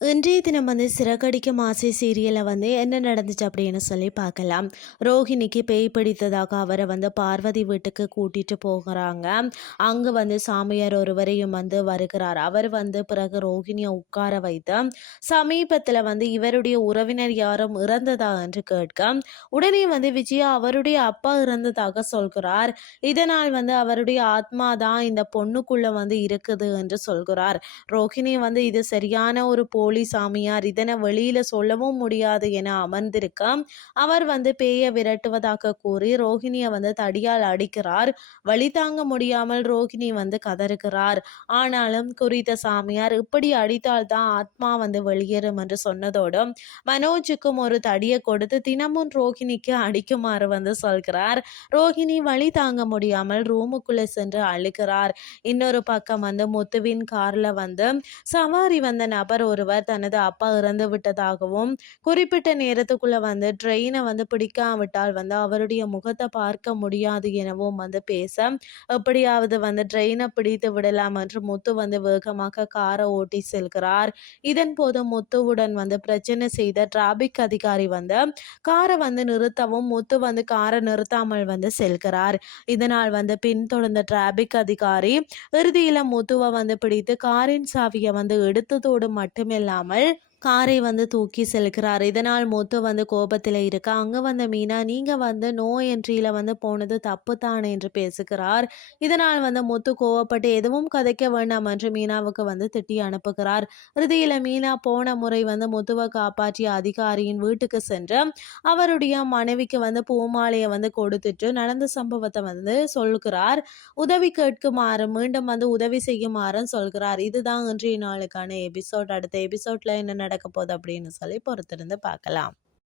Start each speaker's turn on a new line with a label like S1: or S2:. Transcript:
S1: இன்றைய தினம் வந்து சிறகடிக்கும் ஆசை சீரியலில் வந்து என்ன நடந்துச்சு அப்படின்னு சொல்லி பார்க்கலாம். ரோஹிணிக்கு பேய் பிடித்ததாக அவரை வந்து பார்வதி வீட்டுக்கு கூட்டிகிட்டு போகிறாங்க. அங்கே வந்து சாமியார் ஒருவரையும் வந்து வருகிறார். அவர் வந்து பிறகு ரோஹிணியை உட்கார வைத்து சமீபத்தில் வந்து இவருடைய உறவினர் யாரும் இறந்ததா என்று கேட்க உடனே வந்து விஜயா அவருடைய அப்பா இறந்ததாக சொல்கிறார். இதனால் வந்து அவருடைய ஆத்மா தான் இந்த பொண்ணுக்குள்ளே வந்து இருக்குது என்று சொல்கிறார். ரோஹிணி வந்து இது சரியான ஒரு போலி சாமியார் இதனை வெளியில சொல்லவும் முடியாது என அமர்ந்திருக்க அவர் வந்து பேயை விரட்டுவதாக கூறி ரோஹிணியை வந்து தடியால் அடிக்கிறார். வழி தாங்க முடியாமல் ரோஹிணி வந்து கதறுகிறார். ஆனாலும் குறித்த சாமியார் இப்படி அடித்தால்தான் ஆத்மா வந்து வெளியேறும் என்று சொன்னதோடு மனோஜுக்கும் ஒரு தடியை கொடுத்து தினமும் ரோஹிணிக்கு அடிக்குமாறு வந்து சொல்கிறார். ரோஹிணி வழி தாங்க முடியாமல் ரூமுக்குள்ள சென்று அழுகிறார். இன்னொரு பக்கம் வந்து முத்துவின் கார்ல வந்து சவாரி வந்த நபர் ஒருவர் தனது அப்பா இறந்து விட்டதாகவும் குறிப்பிட்ட நேரத்துக்குள்ள வந்து ட்ரெயினை வந்து பிடிக்காவிட்டால் வந்து அவருடைய முகத்தை பார்க்க முடியாது எனவும் வந்து பேச எப்படியாவது வந்து ட்ரெயினை பிடித்து விடலாம் என்று முத்து வந்து வேகமாக காரை ஓட்டி செல்கிறார். இதன் போது முத்துவுடன் வந்து பிரச்சனை செய்த டிராபிக் அதிகாரி வந்து காரை வந்து நிறுத்தவும் முத்து வந்து காரை நிறுத்தாமல் வந்து செல்கிறார். இதனால் வந்து பின்தொடர்ந்த டிராபிக் அதிகாரி இறுதியில முத்துவை வந்து பிடித்து காரின் சாவியை வந்து எடுத்ததோடு மட்டுமில்லாமல் இல்லாமல் காரை வந்து தூக்கி செல்கிறார் இதனால் முத்து வந்து கோபத்தில் இருக்க. அங்கே வந்த மீனா நீங்கள் வந்து நோ என்ட்ரியில் வந்து போனது தப்பு தானே என்று பேசுகிறார். இதனால் வந்து முத்து கோவப்பட்டு எதுவும் கதைக்க வேண்டாம் என்று மீனாவுக்கு வந்து திட்டி அனுப்புகிறார். இறுதியில் மீனா போன முறை வந்து முத்துவை காப்பாற்றிய அதிகாரியின் வீட்டுக்கு சென்று அவருடைய மனைவிக்கு வந்து பூமாலையை வந்து கொடுத்துட்டு நடந்த சம்பவத்தை வந்து சொல்கிறார். உதவி கேட்குமாறு மீண்டும் வந்து உதவி செய்யுமாறும் சொல்கிறார். இதுதான் இன்றைய நாளுக்கான எபிசோட். அடுத்த எபிசோட்ல என்ன நடக்க போகுது அப்படின்னு சொல்லி பொறுத்திருந்து பார்க்கலாம்.